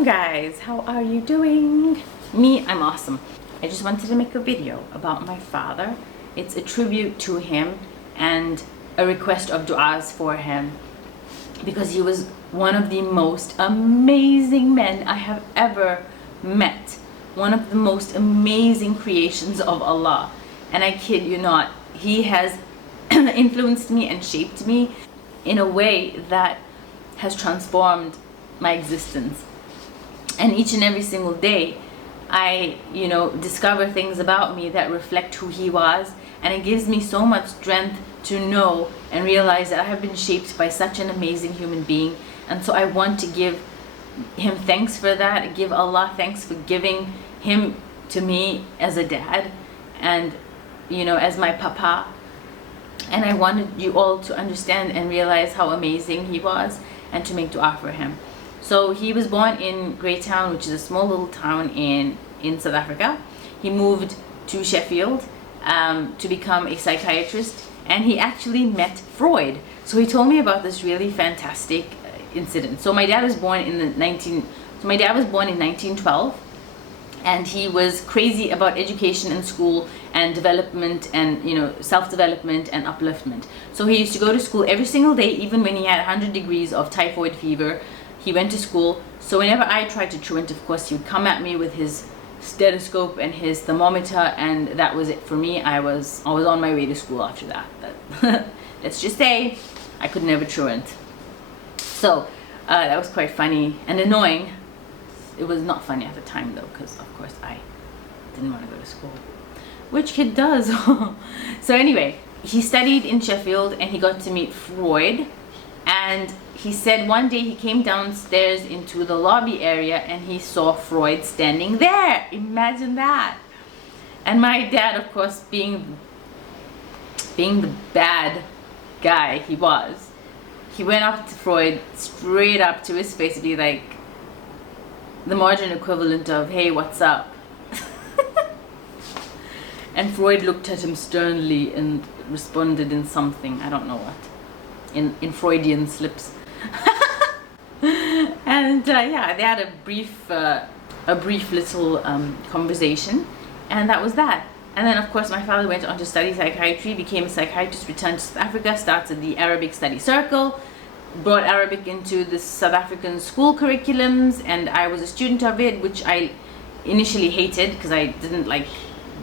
Welcome guys, how are you doing? Me, I'm awesome. I just wanted to make a video about my father. It's a tribute to him and a request of du'as for him, because he was one of the most amazing men I have ever met. One of the most amazing creations of Allah. And I kid you not, he has influenced me and shaped me in a way that has transformed my existence. And each and every single day I discover things about me that reflect who he was, and it gives me so much strength to know and realize that I have been shaped by such an amazing human being. And so I want to give him thanks for that, give Allah thanks for giving him to me as a dad and as my papa. And I wanted you all to understand and realize how amazing he was and to make dua for him. So he was born in Greytown, which is a small little town in South Africa. He moved to Sheffield to become a psychiatrist, and he actually met Freud. So he told me about this really fantastic incident. So my dad was born in 1912, and he was crazy about education and school and development and self-development and upliftment. So he used to go to school every single day, even when he had 100 degrees of typhoid fever. He went to school. So whenever I tried to truant, of course, he would come at me with his stethoscope and his thermometer, and that was it for me. I was on my way to school after that. But let's just say I could never truant. So that was quite funny and annoying. It was not funny at the time though, because of course I didn't want to go to school. Which kid does? So anyway, he studied in Sheffield and he got to meet Freud. And he said one day he came downstairs into the lobby area and he saw Freud standing there. Imagine that. And my dad, of course, being the bad guy he was, he went up to Freud straight up to his face to be like the modern equivalent of, "Hey, what's up?" And Freud looked at him sternly and responded in something, I don't know what, in Freudian slips. And yeah, they had a brief little conversation, and that was that. And then of course my father went on to study psychiatry, became a psychiatrist, returned to South Africa, started the Arabic study circle, brought Arabic into the South African school curriculums, and I was a student of it, which I initially hated because I didn't like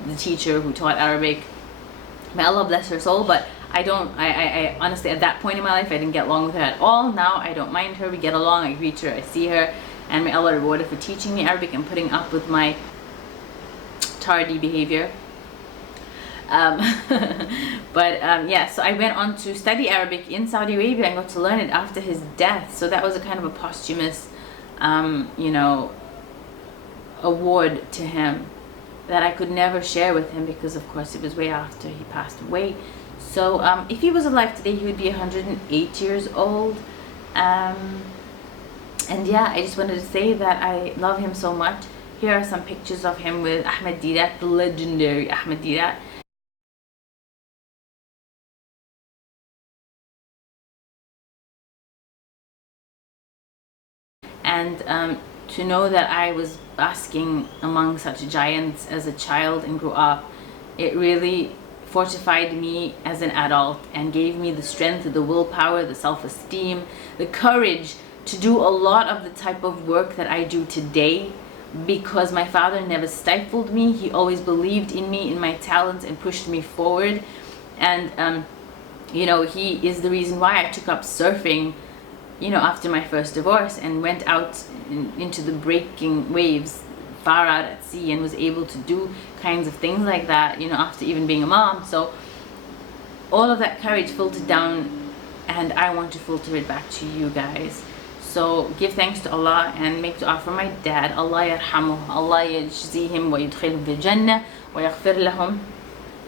the teacher who taught Arabic. May Allah bless her soul, but I honestly, at that point in my life, I didn't get along with her at all. Now I don't mind her, we get along, I greet her, I see her, and may Allah reward her for teaching me Arabic and putting up with my tardy behavior. Yeah, so I went on to study Arabic in Saudi Arabia and got to learn it after his death. So that was a kind of a posthumous award to him that I could never share with him, because of course it was way after he passed away. So if he was alive today, he would be 108 years old. And yeah, I just wanted to say that I love him so much. Here are some pictures of him with Ahmed Didat, the legendary Ahmed Didat. And to know that I was basking among such giants as a child and grew up, it really fortified me as an adult and gave me the strength, the willpower, the self-esteem, the courage to do a lot of the type of work that I do today, because my father never stifled me. He always believed in me, in my talents, and pushed me forward. And he is the reason why I took up surfing after my first divorce, and went out into the breaking waves far out at sea, and was able to do kinds of things like that after even being a mom. So all of that courage filtered down, and I want to filter it back to you guys. So give thanks to Allah and make dua for my dad. Allah yarhamuh, Allah yajzihim wa yudkhilhum fil jannah wa yaghfir lahum,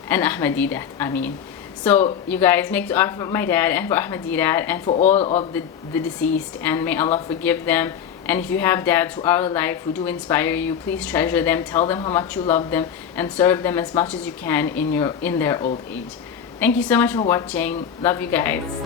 and Ahmed Didat, Ameen. So you guys make dua for my dad and for Ahmed Didat and for all of the deceased, and may Allah forgive them. And if you have dads who are alive, who do inspire you, please treasure them, tell them how much you love them, and serve them as much as you can in their old age. Thank you so much for watching. Love you guys.